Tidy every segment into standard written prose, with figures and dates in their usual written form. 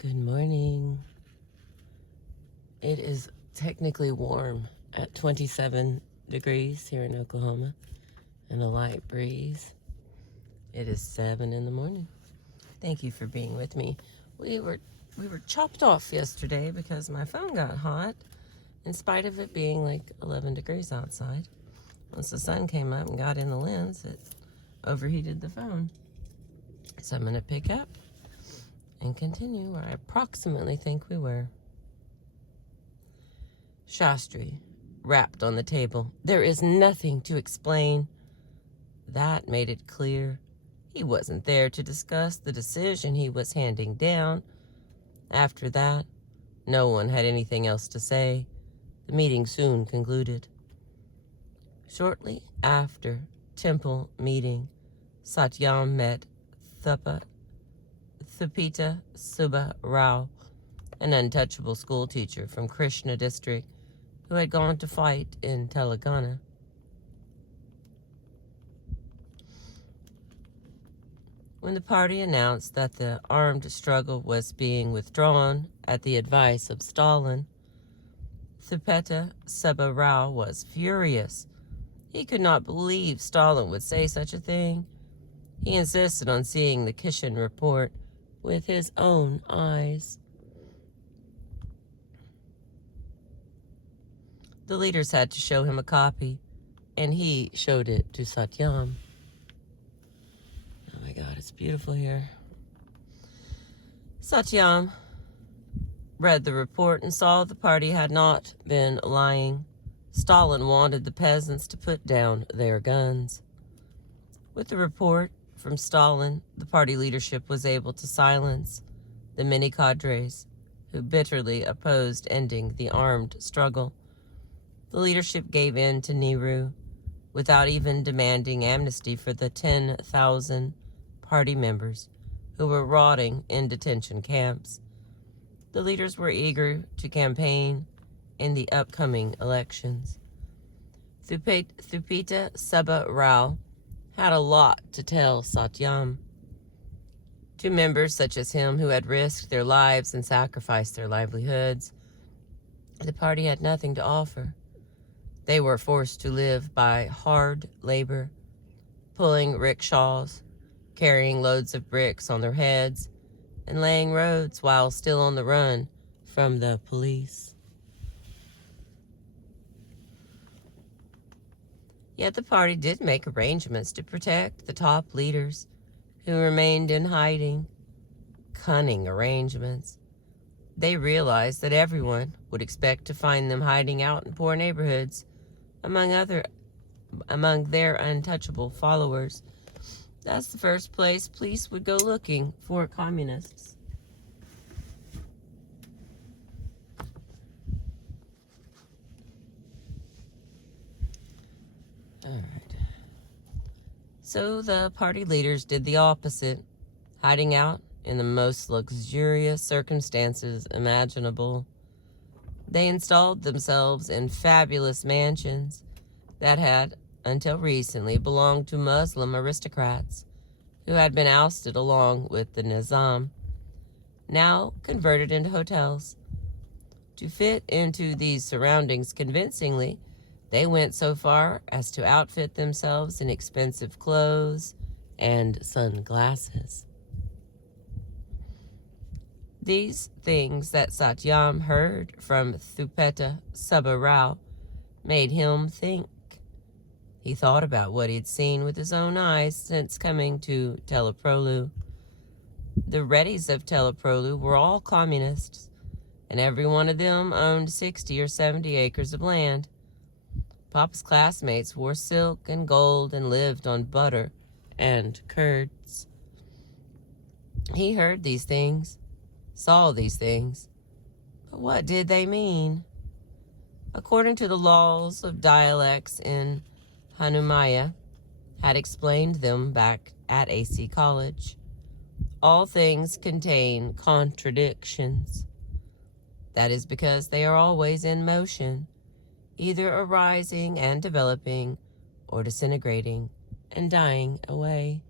Good morning. It is technically warm at 27 degrees here in Oklahoma and a light breeze. It is 7 in the morning. Thank you for being with me. We were chopped off yesterday because my phone got hot in spite of it being like 11 degrees outside. Once the sun came up and got in the lens, it overheated the phone. So I'm going to pick up and continue where I approximately think we were. Shastri rapped on the table. There is nothing to explain. That made it clear. He wasn't there to discuss the decision he was handing down. After that, no one had anything else to say. The meeting soon concluded. Shortly after temple meeting, Satyam met Thupita Subba Rao, an untouchable schoolteacher from Krishna district who had gone to fight in Telangana. When the party announced that the armed struggle was being withdrawn at the advice of Stalin, Thupita Subba Rao was furious. He could not believe Stalin would say such a thing. He insisted on seeing the Kishan report with his own eyes. The leaders had to show him a copy, and he showed it to Satyam. Oh my God, it's beautiful here. Satyam read the report and saw the party had not been lying. Stalin wanted the peasants to put down their guns. With the report from Stalin, the party leadership was able to silence the many cadres who bitterly opposed ending the armed struggle. The leadership gave in to Nehru without even demanding amnesty for the 10,000 party members who were rotting in detention camps. The leaders were eager to campaign in the upcoming elections. Thupita Subba Rao had a lot to tell Satyam. To members such as him who had risked their lives and sacrificed their livelihoods, the party had nothing to offer. They were forced to live by hard labor, pulling rickshaws, carrying loads of bricks on their heads, and laying roads while still on the run from the police. Yet the party did make arrangements to protect the top leaders who remained in hiding. Cunning arrangements. They realized that everyone would expect to find them hiding out in poor neighborhoods among their untouchable followers. That's the first place police would go looking for communists. All right. So the party leaders did the opposite, hiding out in the most luxurious circumstances imaginable. They installed themselves in fabulous mansions that had, until recently, belonged to Muslim aristocrats who had been ousted along with the Nizam, now converted into hotels. To fit into these surroundings convincingly, they went so far as to outfit themselves in expensive clothes and sunglasses. These things that Satyam heard from Thupita Subba Rao made him think. He thought about what he'd seen with his own eyes since coming to Teleprolu. The Reddys of Teleprolu were all communists, and every one of them owned 60 or 70 acres of land. Papa's classmates wore silk and gold and lived on butter and curds. He heard these things, saw these things, but what did they mean? According to the laws of dialects in Hanumaya, had explained them back at AC College, all things contain contradictions. That is because they are always in motion, either arising and developing, or disintegrating and dying away.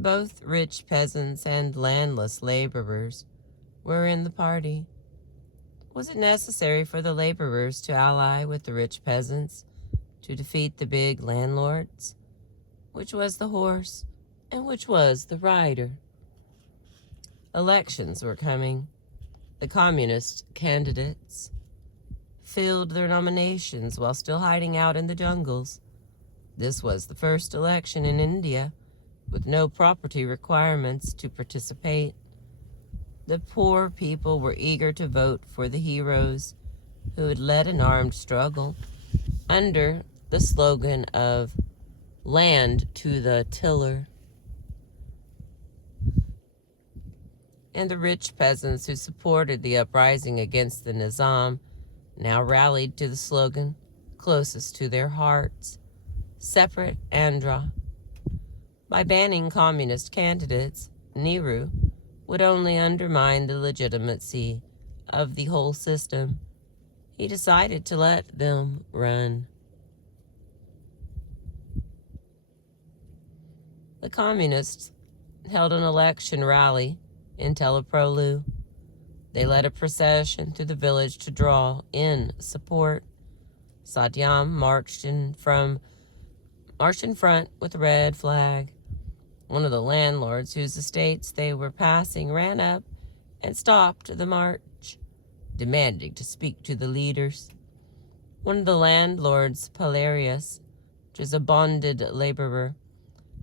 Both rich peasants and landless laborers were in the party. Was it necessary for the laborers to ally with the rich peasants to defeat the big landlords? Which was the horse and which was the rider? Elections were coming. The communist candidates filled their nominations while still hiding out in the jungles. This was the first election in India with no property requirements to participate. The poor people were eager to vote for the heroes who had led an armed struggle under the slogan of "Land to the Tiller." And the rich peasants who supported the uprising against the Nizam now rallied to the slogan closest to their hearts, "Separate Andhra." By banning communist candidates, Nehru would only undermine the legitimacy of the whole system. He decided to let them run. The communists held an election rally in Teleprolu. They led a procession through the village to draw in support. Satyam marched in front with a red flag. One of the landlords whose estates they were passing ran up and stopped the march, demanding to speak to the leaders. One of the landlords, Palarius, which is a bonded laborer,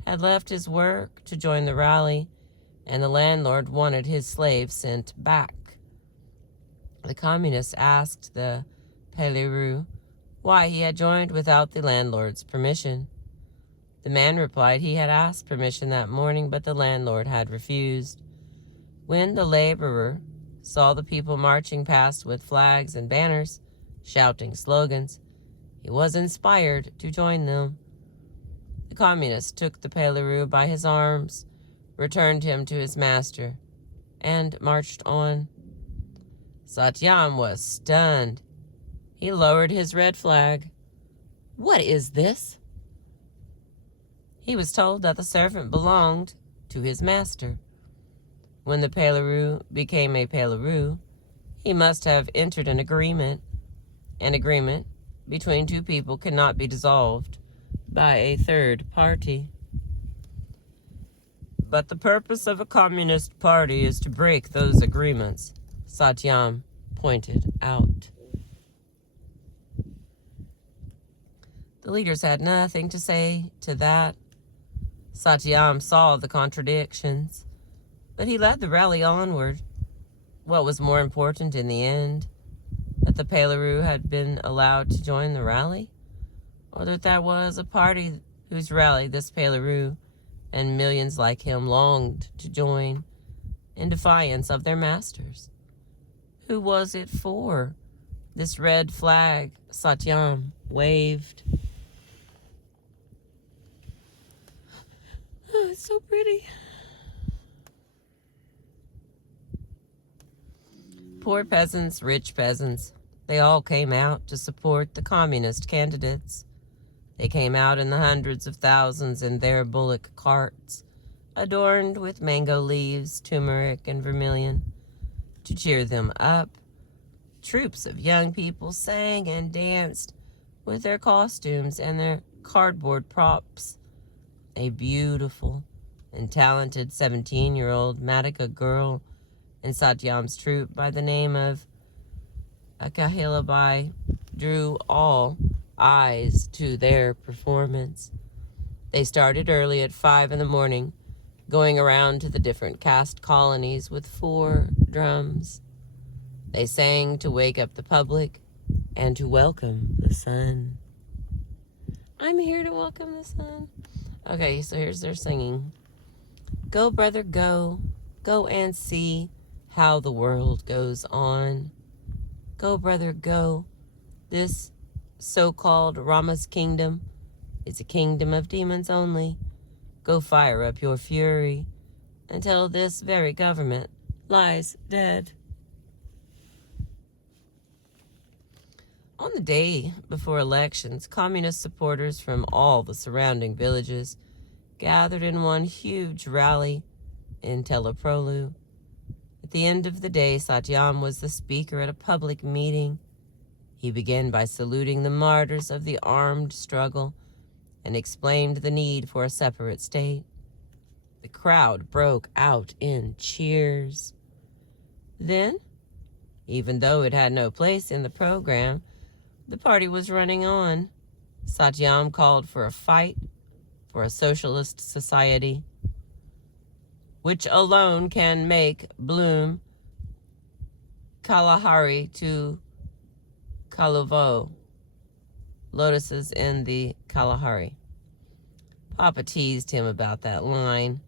had left his work to join the rally, and the landlord wanted his slave sent back. The communists asked the Peleru why he had joined without the landlord's permission. The man replied he had asked permission that morning, but the landlord had refused. When the laborer saw the people marching past with flags and banners, shouting slogans, he was inspired to join them. The communist took the Peleru by his arms, returned him to his master, and marched on. Satyam was stunned. He lowered his red flag. "What is this?" He was told that the servant belonged to his master. When the Peleru became a Peleru, he must have entered an agreement. An agreement between two people cannot be dissolved by a third party. But the purpose of a communist party is to break those agreements, Satyam pointed out. The leaders had nothing to say to that. Satyam saw the contradictions, but he led the rally onward. What was more important in the end? That the Peleru had been allowed to join the rally? Or that there was a party whose rally this Peleru and millions like him longed to join in defiance of their masters? Who was it for? This red flag Satyam waved. Oh, it's so pretty. Poor peasants, rich peasants, they all came out to support the communist candidates. They came out in the hundreds of thousands in their bullock carts, adorned with mango leaves, turmeric, and vermilion, to cheer them up. Troops of young people sang and danced with their costumes and their cardboard props. A beautiful and talented 17-year-old Madika girl in Satyam's troop by the name of Akahilabai drew all eyes to their performance. They started early at 5 a.m, going around to the different caste colonies with 4 drums. They sang to wake up the public and to welcome the sun. I'm here to welcome the sun. Okay, so here's their singing. Go, brother, go. Go and see how the world goes on. Go, brother, go. This so-called Rama's kingdom is a kingdom of demons only. Go fire up your fury until this very government lies dead. On the day before elections, communist supporters from all the surrounding villages gathered in one huge rally in Teleprolu. The At the end of the day, Satyam was the speaker at a public meeting. He began by saluting the martyrs of the armed struggle and explained the need for a separate state. The crowd broke out in cheers. Then, even though it had no place in the program, the party was running on. Satyam called for a fight for a socialist society, which alone can make bloom Kalahari to Kaluvo, lotuses in the Kalahari. Papa teased him about that line.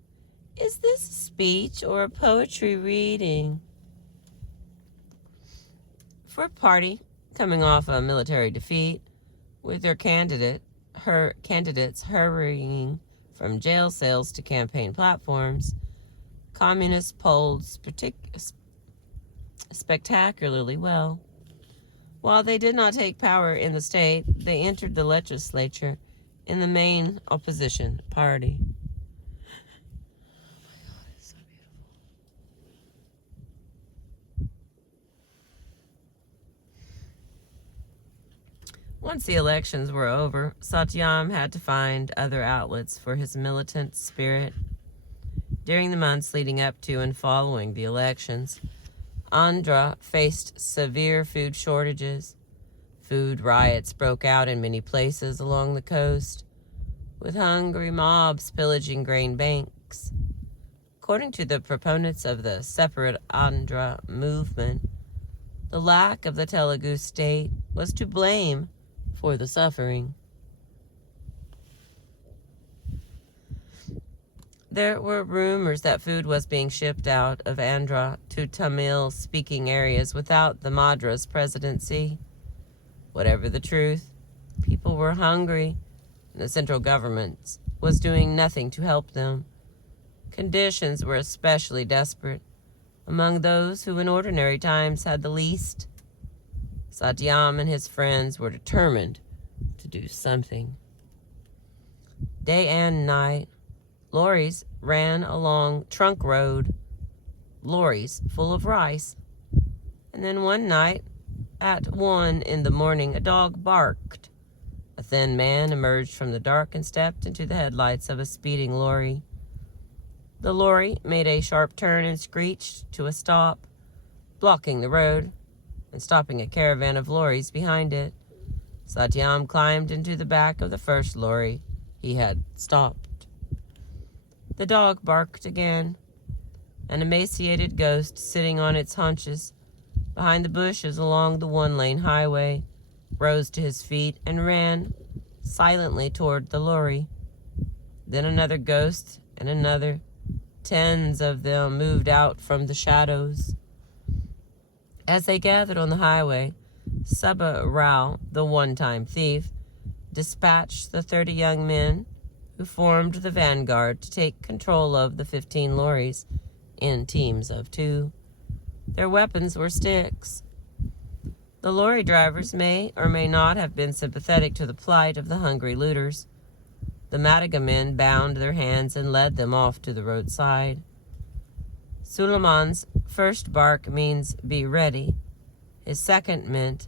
Is this a speech or a poetry reading? For a party coming off a military defeat, with her candidates hurrying from jail cells to campaign platforms, communists polled spectacularly well. While they did not take power in the state, they entered the legislature in the main opposition party. Once the elections were over, Satyam had to find other outlets for his militant spirit. During the months leading up to and following the elections, Andhra faced severe food shortages. Food riots broke out in many places along the coast, with hungry mobs pillaging grain banks. According to the proponents of the separate Andhra movement, the lack of the Telugu state was to blame for the suffering. There were rumors that food was being shipped out of Andhra to Tamil-speaking areas without the Madras presidency. Whatever the truth, people were hungry, and the central government was doing nothing to help them. Conditions were especially desperate among those who in ordinary times had the least. Satyam and his friends were determined to do something. Day and night, lorries ran along Trunk Road, lorries full of rice. And then one night, at 1 a.m, a dog barked. A thin man emerged from the dark and stepped into the headlights of a speeding lorry. The lorry made a sharp turn and screeched to a stop, blocking the road and stopping a caravan of lorries behind it. Satyam climbed into the back of the first lorry he had stopped. The dog barked again. An emaciated ghost sitting on its haunches behind the bushes along the one-lane highway rose to his feet and ran silently toward the lorry. Then another ghost and another. Tens of them moved out from the shadows. As they gathered on the highway, Subba Rao, the one-time thief, dispatched the 30 young men who formed the vanguard to take control of the 15 lorries in teams of 2. Their weapons were sticks. The lorry drivers may or may not have been sympathetic to the plight of the hungry looters. The Madiga men bound their hands and led them off to the roadside. Suleiman's first bark means be ready. His second meant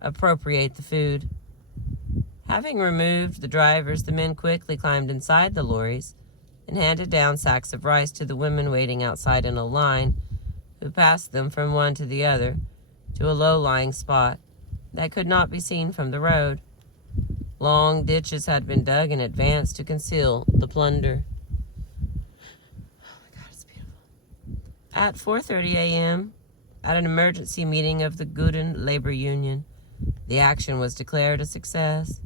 appropriate the food. Having removed the drivers, the men quickly climbed inside the lorries and handed down sacks of rice to the women waiting outside in a line, who passed them from one to the other to a low-lying spot that could not be seen from the road. Long ditches had been dug in advance to conceal the plunder. At 4:30 a.m., at an emergency meeting of the Gooden Labor Union, the action was declared a success,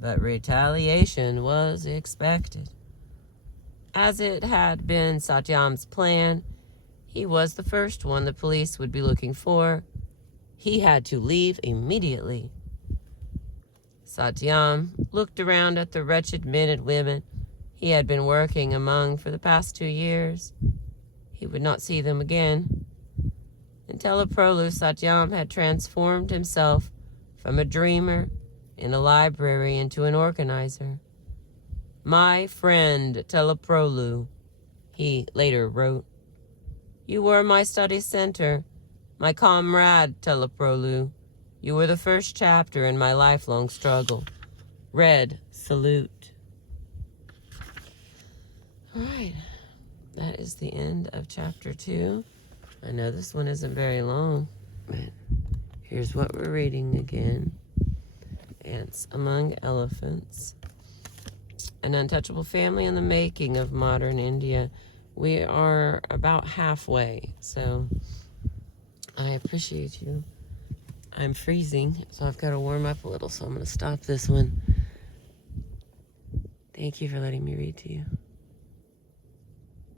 but retaliation was expected. As it had been Satyam's plan, he was the first one the police would be looking for. He had to leave immediately. Satyam looked around at the wretched men and women he had been working among for the past 2 years. He would not see them again. In Teleprolu, Satyam had transformed himself from a dreamer in a library into an organizer. My friend Teleprolu, he later wrote, You were my study center, my comrade, Teleprolu. You were the first chapter in my lifelong struggle. Red salute. All right, that is the end of chapter 2. I know this one isn't very long, but here's what we're reading again. Ants Among Elephants. An Untouchable Family in the Making of Modern India. We are about halfway, so I appreciate you. I'm freezing, so I've got to warm up a little, so I'm going to stop this one. Thank you for letting me read to you.